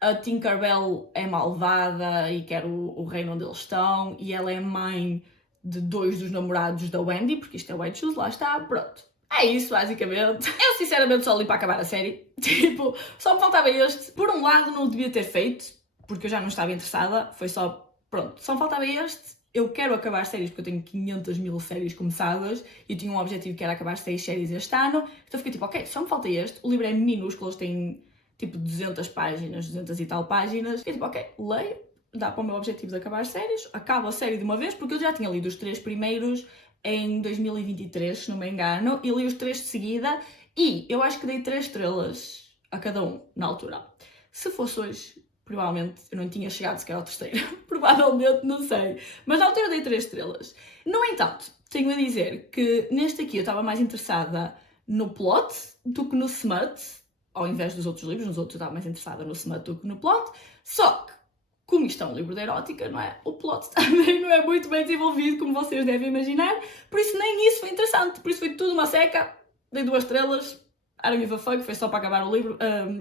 a Tinkerbell é malvada e quer o reino onde eles estão, e ela é mãe de 2 dos namorados da Wendy, porque isto é White Shoes, lá está, pronto. É isso, basicamente. Eu, sinceramente, só li para acabar a série. Tipo, só me faltava este. Por um lado, não o devia ter feito, porque eu já não estava interessada. Foi só, pronto, só me faltava este. Eu quero acabar séries, porque eu tenho 500 mil séries começadas e tinha um objetivo que era acabar 6 séries este ano. Então fiquei tipo, ok, só me falta este. O livro é minúsculo, eles têm tipo 200 páginas, 200 e tal páginas. Fiquei tipo, ok, leio. Dá para o meu objetivo de acabar séries, acabo a série de uma vez, porque eu já tinha lido os 3 primeiros em 2023, se não me engano, e li os 3 de seguida, e eu acho que dei 3 estrelas a cada um, na altura. Se fosse hoje, provavelmente eu não tinha chegado sequer ao terceiro, provavelmente, não sei, mas na altura dei 3 estrelas. No entanto, tenho a dizer que neste aqui eu estava mais interessada no plot do que no smut, ao invés dos outros livros, nos outros eu estava mais interessada no smut do que no plot, só que como isto é um livro de erótica, não é? O plot também não é muito bem desenvolvido, como vocês devem imaginar, por isso nem isso foi interessante, por isso foi tudo uma seca, dei 2 estrelas, I don't give a fuck, foi só para acabar o livro,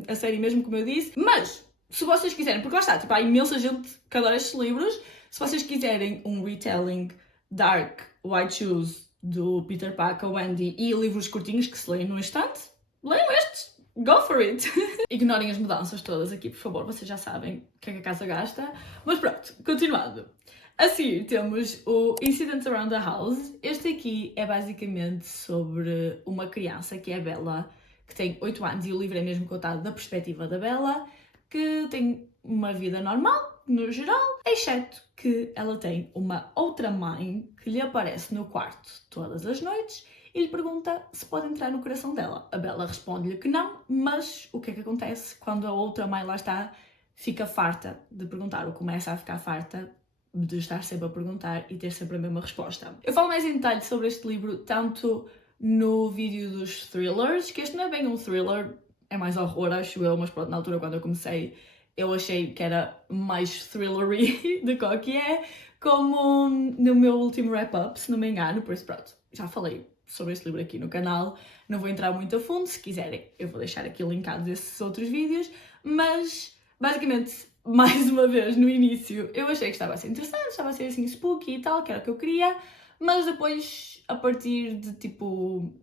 a série mesmo, como eu disse, mas se vocês quiserem, porque lá está, tipo, há imensa gente que adora estes livros, se vocês quiserem um retelling dark, white shoes, do Peter Pan, a Wendy, e livros curtinhos que se leem no instante, leiam estes! Go for it! Ignorem as mudanças todas aqui, por favor, vocês já sabem o que é que a casa gasta. Mas pronto, continuando. A seguir temos o Incidents Around the House. Este aqui é basicamente sobre uma criança, que é a Bella, que tem 8 anos, e o livro é mesmo contado da perspectiva da Bella, que tem uma vida normal, no geral, exceto que ela tem uma outra mãe que lhe aparece no quarto todas as noites e lhe pergunta se pode entrar no coração dela. A Bella responde-lhe que não, mas o que é que acontece quando a outra mãe lá está fica farta de perguntar, ou começa a ficar farta de estar sempre a perguntar e ter sempre a mesma resposta. Eu falo mais em detalhe sobre este livro, tanto no vídeo dos thrillers, que este não é bem um thriller, é mais horror, acho eu, mas pronto, na altura quando eu comecei eu achei que era mais thrillery do que o que é, como no meu último wrap-up, se não me engano, por isso pronto, já falei sobre este livro aqui no canal, não vou entrar muito a fundo, se quiserem eu vou deixar aqui linkados esses outros vídeos, mas basicamente, mais uma vez, no início eu achei que estava a ser interessante, estava a ser assim spooky e tal, que era o que eu queria, mas depois, a partir de tipo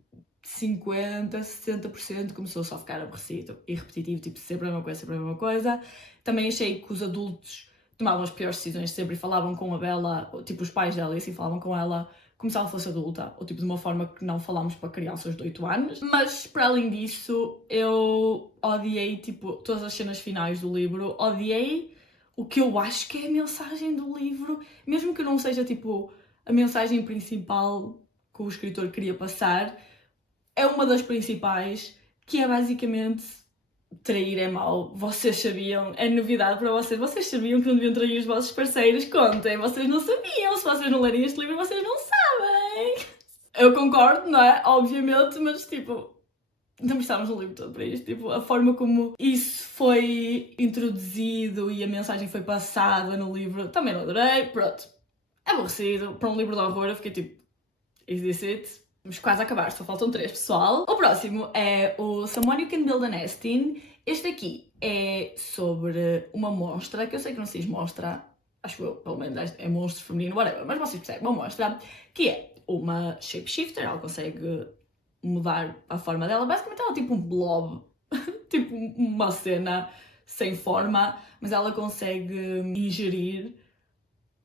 50%, 60% começou só a ficar aborrecido e repetitivo, tipo sempre a mesma coisa, sempre a mesma coisa. Também achei que os adultos tomavam as piores decisões sempre e falavam com a Bella, tipo os pais dela e assim falavam com ela como se ela fosse adulta, ou tipo de uma forma que não falámos para crianças de 8 anos. Mas para além disso, eu odiei tipo todas as cenas finais do livro, odiei o que eu acho que é a mensagem do livro, mesmo que não seja tipo a mensagem principal que o escritor queria passar, é uma das principais, que é basicamente trair é mau. Vocês sabiam, é novidade para vocês sabiam que não deviam trair os vossos parceiros? Contem, vocês não sabiam, se vocês não lerem este livro vocês não sabem. Eu concordo, não é? Obviamente, mas tipo, não precisávamos do livro todo para isto, tipo, a forma como isso foi introduzido e a mensagem foi passada no livro, também não adorei, pronto. Aborrecido, para um livro de horror eu fiquei tipo, is this it? Vamos quase a acabar, só faltam 3, pessoal. O próximo é o Someone You Can Build a Nest In. Este aqui é sobre uma monstra, que eu sei que não se diz monstra, acho eu, pelo menos é monstro feminino, whatever, mas vocês percebem, uma monstra, que é uma shapeshifter, ela consegue mudar a forma dela, basicamente ela é tipo um blob, tipo uma cena sem forma, mas ela consegue ingerir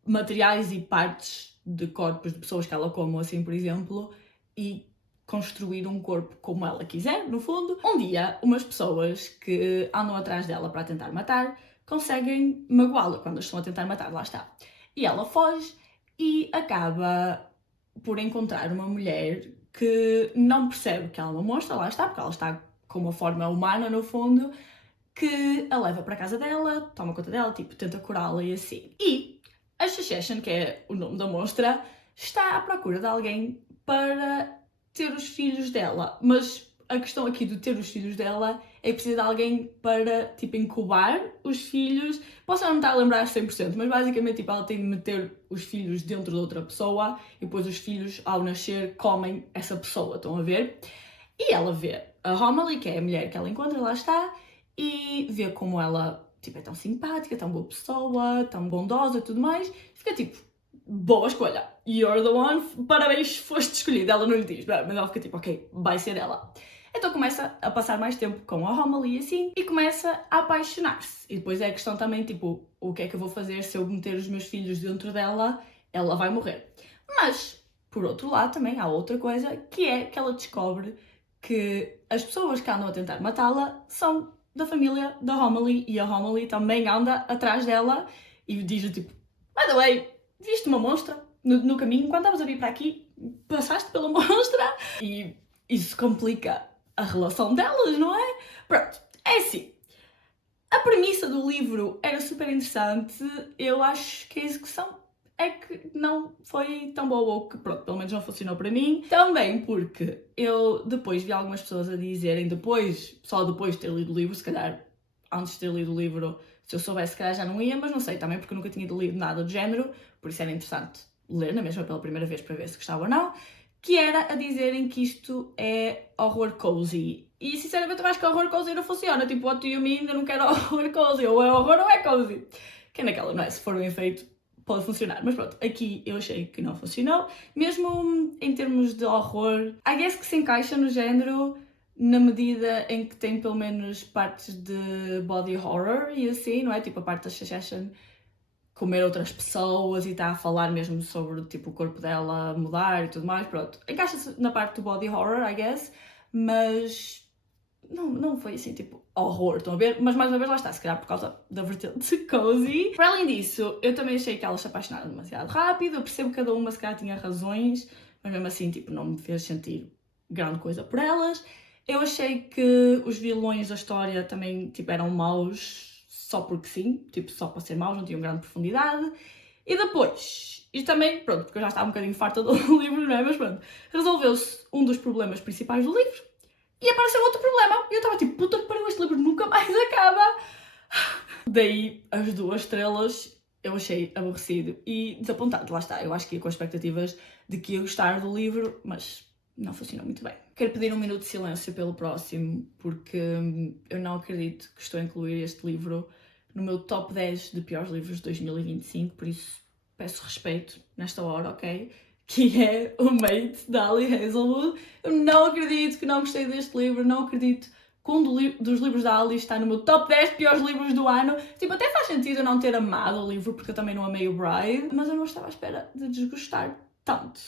materiais e partes de corpos de pessoas que ela come, assim, por exemplo, e construir um corpo como ela quiser, no fundo. Um dia, umas pessoas que andam atrás dela para a tentar matar conseguem magoá-la quando as estão a tentar matar, lá está. E ela foge e acaba por encontrar uma mulher que não percebe que ela é uma monstra, lá está, porque ela está com uma forma humana, no fundo, que a leva para a casa dela, toma conta dela, tipo, tenta curá-la e assim. E a Shashashan, que é o nome da monstra, está à procura de alguém para ter os filhos dela. Mas a questão aqui de ter os filhos dela é que precisa de alguém para, tipo, incubar os filhos. Posso não estar a lembrar 100%, mas basicamente, tipo, ela tem de meter os filhos dentro de outra pessoa e depois os filhos, ao nascer, comem essa pessoa, estão a ver? E ela vê a Homily, que é a mulher que ela encontra, lá está, e vê como ela, tipo, é tão simpática, tão boa pessoa, tão bondosa e tudo mais, e fica tipo, boa escolha, you're the one, parabéns, foste escolhida. Ela não lhe diz, mas ela fica tipo, ok, vai ser ela. Então começa a passar mais tempo com a Homily assim, e começa a apaixonar-se. E depois é a questão também, tipo, o que é que eu vou fazer se eu meter os meus filhos dentro dela? Ela vai morrer. Mas, por outro lado, também há outra coisa, que é que ela descobre que as pessoas que andam a tentar matá-la são da família da Homily, e a Homily também anda atrás dela e diz-lhe tipo, by the way, viste uma monstra no caminho, quando estavas a vir para aqui, passaste pela monstra, e isso complica a relação delas, não é? Pronto, é assim. A premissa do livro era super interessante, eu acho que a execução é que não foi tão boa, ou que, pronto, pelo menos não funcionou para mim. Também porque eu depois vi algumas pessoas a dizerem, só depois de ter lido o livro, se calhar antes de ter lido o livro, se eu soubesse, se calhar já não ia, mas não sei, também porque eu nunca tinha lido nada do género, por isso era interessante ler, na mesma pela primeira vez, para ver se gostava ou não, que era a dizerem que isto é horror cozy. E sinceramente eu acho que horror cozy não funciona, tipo, what do you mean? Eu não quero horror cozy, ou é horror ou é cozy. Que é naquela, não é? Se for bem feito, pode funcionar, mas pronto, aqui eu achei que não funcionou, mesmo em termos de horror, I guess que se encaixa no género na medida em que tem pelo menos partes de body horror e assim, não é? Tipo a parte da Shashashan comer outras pessoas e está a falar mesmo sobre tipo, o corpo dela mudar e tudo mais, pronto. Encaixa-se na parte do body horror, I guess, mas não foi assim, tipo, horror, estão a ver? Mas mais uma vez lá está, se calhar por causa da vertente cozy. Para além disso, eu também achei que elas se apaixonaram demasiado rápido, eu percebo que cada uma se calhar tinha razões, mas mesmo assim, tipo, não me fez sentir grande coisa por elas. Eu achei que os vilões da história também, tipo, eram maus só porque sim, tipo, só para ser maus, não tinham grande profundidade. E depois, isto também, pronto, porque eu já estava um bocadinho farta do livro, não é? Mas pronto, resolveu-se um dos problemas principais do livro, e apareceu outro problema. E eu estava tipo, puta que pariu, este livro nunca mais acaba. Daí, as 2 estrelas, eu achei aborrecido e desapontado. Lá está, eu acho que ia com expectativas de que ia gostar do livro, mas não funcionou muito bem. Quero pedir um minuto de silêncio pelo próximo, porque eu não acredito que estou a incluir este livro no meu top 10 de piores livros de 2025, por isso peço respeito nesta hora, ok? Que é o Mate, da Ali Hazelwood. Eu não acredito que não gostei deste livro, não acredito que um dos livros da Ali está no meu top 10 piores livros do ano. Tipo, até faz sentido eu não ter amado o livro, porque eu também não amei o Bride, mas eu não estava à espera de desgostar tanto.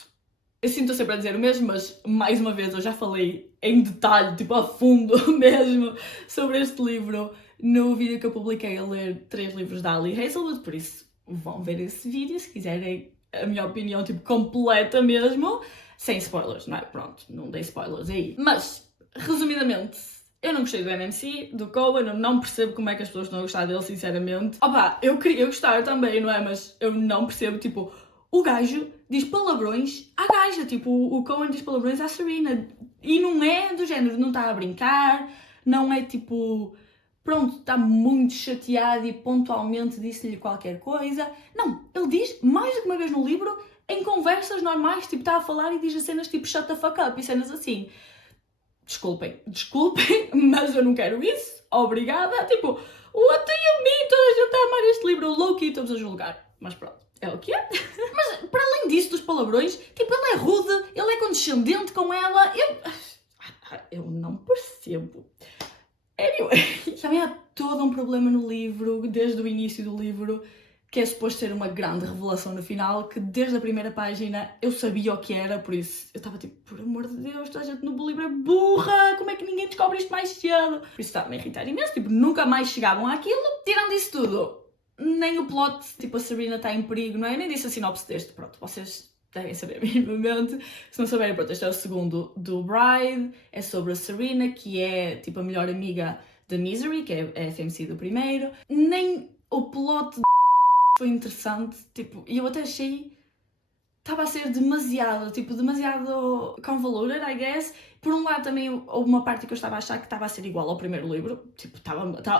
Eu sinto sempre a dizer o mesmo, mas mais uma vez eu já falei em detalhe, tipo a fundo mesmo, sobre este livro no vídeo que eu publiquei a ler 3 livros da Ali Hazelwood, por isso vão ver esse vídeo se quiserem a minha opinião, tipo, completa mesmo, sem spoilers, não é? Pronto, não dei spoilers aí. Mas, resumidamente, eu não gostei do MMC, do Coen, eu não percebo como é que as pessoas estão a gostar dele, sinceramente. Opa, eu queria gostar também, não é? Mas eu não percebo, tipo, o gajo diz palavrões à gaja, tipo, o Coen diz palavrões à Serena, e não é do género, não está a brincar, não é tipo... Pronto, está muito chateado e pontualmente disse-lhe qualquer coisa. Não, ele diz mais do que uma vez no livro, em conversas normais, tipo, está a falar e diz as cenas tipo shut the fuck up e cenas assim. Desculpem, mas eu não quero isso. Obrigada. Tipo, what do you mean? Toda a gente está a amar este livro, low-key, estamos a julgar. Mas pronto, é o que é. Mas para além disso, dos palavrões, tipo, ele é rude, ele é condescendente com ela. Eu não percebo. Anyway, também há todo um problema no livro, desde o início do livro, que é suposto ser uma grande revelação no final, que desde a primeira página eu sabia o que era, por isso eu estava tipo, por amor de Deus, toda a gente no livro é burra, como é que ninguém descobre isto mais cedo? Por isso estava-me a irritar imenso, tipo, nunca mais chegavam àquilo. Tirando isso tudo, nem o plot, tipo, a Serena está em perigo, não é? Eu nem disse a sinopse deste, pronto, vocês devem saber minimamente. Se não souberem, pronto, este é o segundo do Bride, é sobre a Serena, que é, tipo, a melhor amiga da Misery, que é a FMC do primeiro. Nem o plot foi interessante, tipo, e eu até achei estava a ser demasiado, tipo, demasiado convoluted, I guess. Por um lado também houve uma parte que eu estava a achar que estava a ser igual ao primeiro livro, tipo,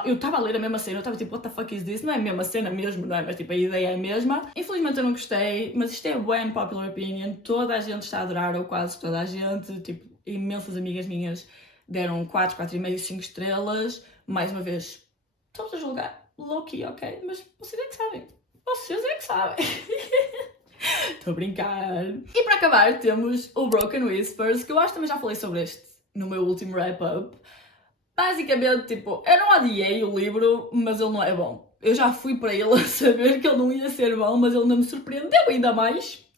eu estava a ler a mesma cena, eu estava tipo, what the fuck is this? Não é a mesma cena mesmo, não é? Mas tipo, a ideia é a mesma. Infelizmente eu não gostei, mas isto é bem popular opinion, toda a gente está a adorar, ou quase toda a gente, tipo, imensas amigas minhas deram 4, 4,5, 5 estrelas. Mais uma vez, estamos a julgar low-key, ok? Mas vocês é que sabem. Vocês é que sabem. Estou a brincar. E para acabar temos o Broken Whispers, que eu acho que também já falei sobre este no meu último wrap-up. Basicamente, tipo, eu não odiei o livro, mas ele não é bom. Eu já fui para ele a saber que ele não ia ser bom, mas ele não me surpreendeu ainda mais.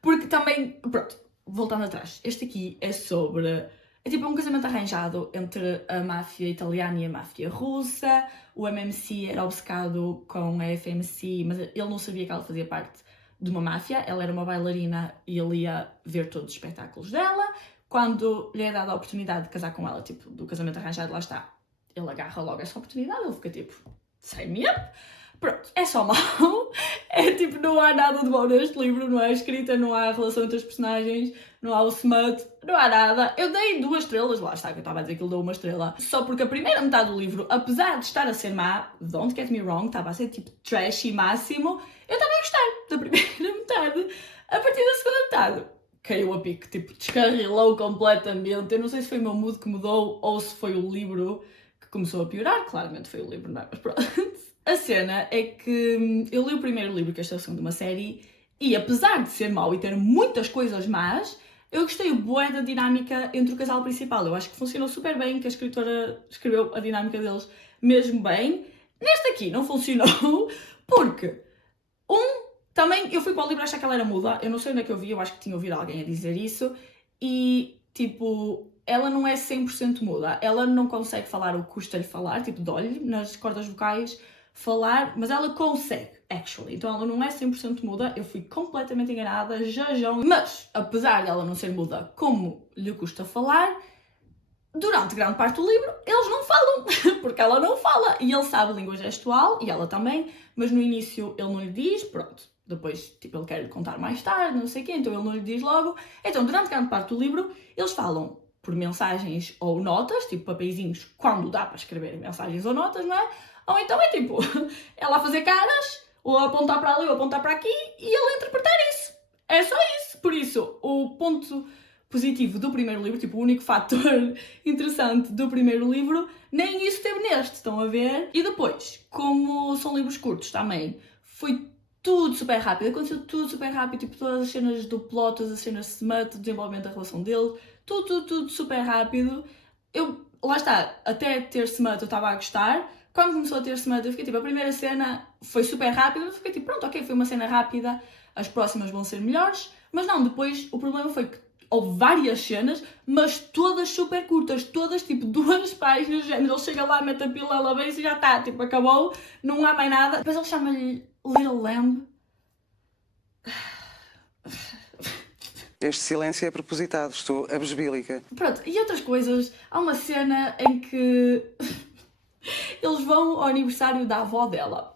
Porque também, pronto, voltando atrás, este aqui é sobre... É tipo um casamento arranjado entre a máfia italiana e a máfia russa. O MMC era obcecado com a FMC, mas ele não sabia que ela fazia parte de uma máfia. Ela era uma bailarina e ele ia ver todos os espetáculos dela. Quando lhe é dada a oportunidade de casar com ela, tipo, do casamento arranjado, lá está, ele agarra logo essa oportunidade, ele fica tipo, sign me up. Pronto, é só mau. É tipo, não há nada de bom neste livro, não há escrita, não há relação entre os personagens, não há o smut, não há nada. Eu dei 2 estrelas, lá está, que eu estava a dizer que ele deu 1 estrela, só porque a primeira metade do livro, apesar de estar a ser má, don't get me wrong, estava a ser tipo trashy máximo, eu estava a gostar da primeira metade. A partir da segunda metade, caiu a pique, tipo, descarrilou completamente. Eu não sei se foi o meu mood que mudou ou se foi o livro que começou a piorar. Claramente foi o livro, não é? Mas pronto. A cena é que eu li o primeiro livro, que é a segunda de uma série, e apesar de ser mau e ter muitas coisas más, eu gostei bué da dinâmica entre o casal principal. Eu acho que funcionou super bem, que a escritora escreveu a dinâmica deles mesmo bem. Neste aqui não funcionou, porque também eu fui para o livro achar que ela era muda, eu não sei onde é que eu vi, eu acho que tinha ouvido alguém a dizer isso, e tipo, ela não é 100% muda, ela não consegue falar o que custa-lhe falar, tipo, dói-lhe nas cordas vocais falar, mas ela consegue, actually, então ela não é 100% muda, eu fui completamente enganada, jajão, mas apesar dela não ser muda como lhe custa falar, durante grande parte do livro, eles não falam, porque ela não fala, e ele sabe língua gestual, e ela também, mas no início ele não lhe diz, pronto. Depois, tipo, ele quer lhe contar mais tarde, não sei o quê, então ele não lhe diz logo. Então, durante grande parte do livro, eles falam por mensagens ou notas, tipo papeizinhos, quando dá para escrever mensagens ou notas, não é? Ou então é tipo, ela a fazer caras, ou a apontar para ali ou a apontar para aqui, e ele a interpretar isso. É só isso. Por isso, o ponto positivo do primeiro livro, tipo, o único fator interessante do primeiro livro, nem isso teve neste, estão a ver? E depois, como são livros curtos também, foi tudo super rápido, aconteceu tudo super rápido, tipo, todas as cenas do plot, todas as cenas de smut, do desenvolvimento da relação dele, tudo super rápido. Lá está, até ter smut eu estava a gostar. Quando começou a ter smut eu fiquei tipo, a primeira cena foi super rápida, eu fiquei tipo, pronto, ok, foi uma cena rápida, as próximas vão ser melhores. Mas não, depois o problema foi que houve várias cenas, mas todas super curtas, todas tipo 2 páginas, género, ele chega lá, mete a pila, ela vem e já está, tipo, acabou, não há mais nada. Depois ele chama-lhe Little Lamb. Este silêncio é propositado, estou abesbílica. Pronto, e outras coisas, há uma cena em que eles vão ao aniversário da avó dela.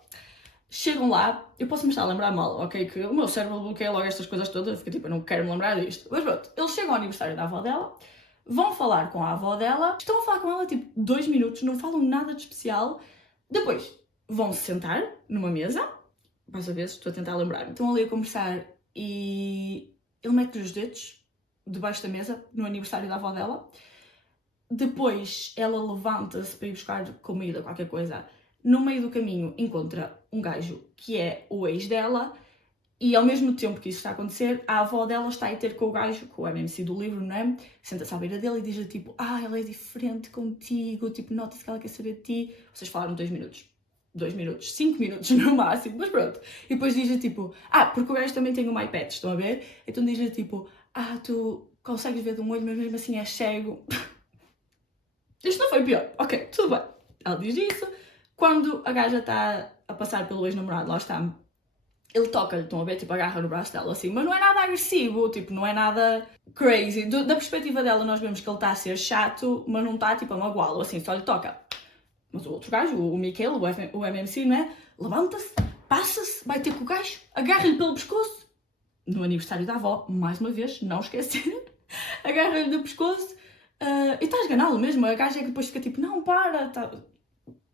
Chegam lá, eu posso me estar a lembrar mal, ok? Que o meu cérebro bloqueia logo estas coisas todas, fica tipo, eu não quero me lembrar disto. Mas pronto, eles chegam ao aniversário da avó dela, vão falar com a avó dela, estão a falar com ela tipo 2 minutos, não falam nada de especial. Depois vão se sentar numa mesa, mais uma vez, estou a tentar lembrar, estão ali a conversar e ele mete os dedos debaixo da mesa no aniversário da avó dela. Depois ela levanta-se para ir buscar comida, qualquer coisa. No meio do caminho encontra um gajo que é o ex dela E ao mesmo tempo que isso está a acontecer, a avó dela está a ter com o gajo, com o MMC do livro, não é? Senta-se à beira dele e diz-lhe tipo, ela é diferente contigo, tipo, nota-se que ela quer saber de ti. Vocês falaram 2 minutos. 2 minutos, 5 minutos no máximo, mas pronto. E depois diz-lhe tipo, porque o gajo também tem um iPad, estão a ver? Então diz-lhe tipo, tu consegues ver de um olho, mas mesmo assim és cego. Isto não foi pior. Ok, tudo bem. Ela diz isso. Quando a gaja está a passar pelo ex-namorado, lá está, ele toca-lhe, estão a ver, tipo, agarra no braço dela assim, mas não é nada agressivo, tipo, não é nada crazy. Da perspectiva dela, nós vemos que ele está a ser chato, mas não está, tipo, a magoá-lo, assim, só lhe toca. Mas o outro gajo, o Michael, o MMC, não é? Levanta-se, passa-se, vai ter com o gajo, agarra-lhe pelo pescoço. No aniversário da avó, mais uma vez, não esquecer, agarra-lhe do pescoço e está a esganá-lo mesmo. A gaja é que depois fica tipo, não, para, tá.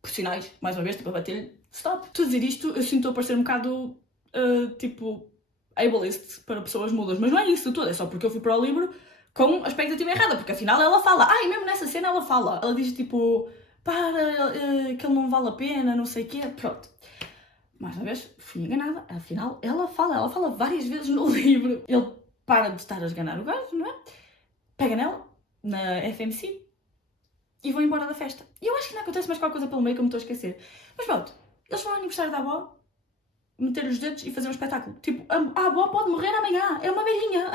Por sinais, mais uma vez, tipo, a bater-lhe, stop. Tu dizer isto, eu sinto a parecer um bocado, tipo, ableist para pessoas mudas, mas não é isso tudo, é só porque eu fui para o livro com a expectativa errada, porque afinal ela fala, e mesmo nessa cena ela fala, ela diz tipo, que ele não vale a pena, não sei o quê, pronto. Mais uma vez, fui enganada, afinal ela fala várias vezes no livro. Ele para de estar a esganar o gajo, não é? Pega nela, na FMC, e vão embora da festa. E eu acho que não acontece mais qualquer coisa pelo meio que eu me estou a esquecer. Mas pronto, eles vão ao aniversário da avó, meter os dedos e fazer um espetáculo. Tipo, a avó pode morrer amanhã, é uma velhinha.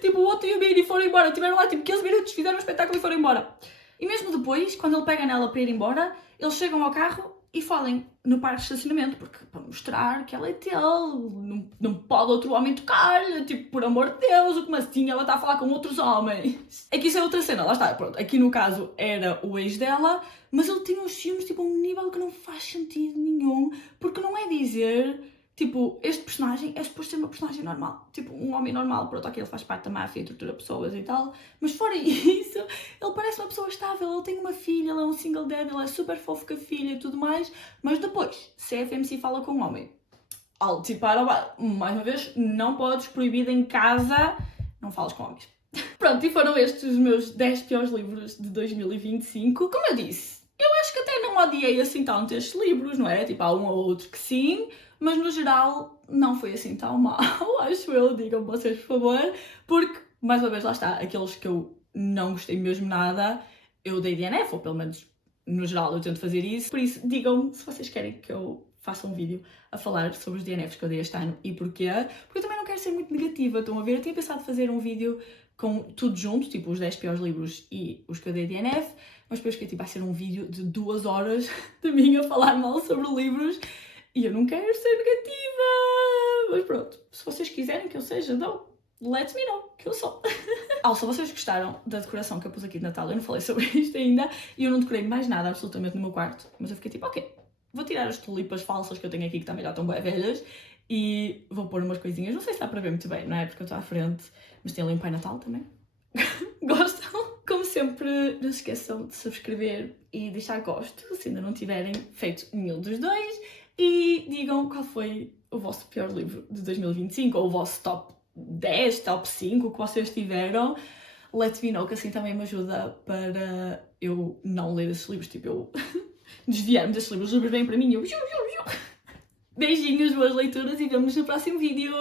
Tipo, o outro e o Billy foram embora, tiveram lá tipo 15 minutos, fizeram um espetáculo e foram embora. E mesmo depois, quando ele pega nela para ir embora, eles chegam ao carro e fodem no parque de estacionamento, porque para mostrar que ela é dele, não pode outro homem tocar-lhe, tipo, por amor de Deus, como assim ela está a falar com outros homens? É que isso é outra cena, lá está, pronto, aqui no caso era o ex dela, mas ele tinha uns ciúmes, tipo, a um nível que não faz sentido nenhum, porque não é dizer, tipo, este personagem é suposto ser uma personagem normal, tipo, um homem normal, pronto, ok, ele faz parte da máfia e tortura pessoas e tal, mas fora isso, ele parece uma pessoa estável, ele tem uma filha, ele é um single dad, ele é super fofo com a filha e tudo mais, mas depois, se a FMC fala com um homem, alto e para, mais uma vez, não podes, proibido em casa, não falas com homens. Pronto, e foram estes os meus 10 piores livros de 2025. Como eu disse, eu acho que até não odiei assim tanto estes livros, não é? Tipo, há um ou outro que sim, mas no geral não foi assim tão mal, acho eu, digam vocês por favor, porque, mais uma vez, lá está, aqueles que eu não gostei mesmo nada, eu dei DNF, ou pelo menos no geral eu tento fazer isso, por isso digam-me se vocês querem que eu faça um vídeo a falar sobre os DNFs que eu dei este ano e porquê, porque eu também não quero ser muito negativa, estão a ver? Eu tinha pensado fazer um vídeo com tudo junto, tipo os 10 piores livros e os que eu dei DNF, mas depois que tipo, vai ser um vídeo de 2 horas de mim a falar mal sobre livros e eu não quero ser negativa, mas pronto, se vocês quiserem que eu seja, não, let me know, que eu sou. Se vocês gostaram da decoração que eu pus aqui de Natal, eu não falei sobre isto ainda e eu não decorei mais nada absolutamente no meu quarto, mas eu fiquei tipo, ok, vou tirar as tulipas falsas que eu tenho aqui que também já estão bem velhas e vou pôr umas coisinhas, não sei se dá para ver muito bem, não é? Porque eu estou à frente, mas tem ali um Pai Natal também. Gostam? Como sempre, não se esqueçam de subscrever e deixar gosto, se ainda não tiverem feito nenhum dos dois, e digam qual foi o vosso pior livro de 2025, ou o vosso top 10, top 5 que vocês tiveram. Let me know, que assim também me ajuda para eu não ler esses livros, tipo, eu desviar-me desses livros, os livros vêm para mim e eu... Beijinhos, boas leituras e vemos no próximo vídeo!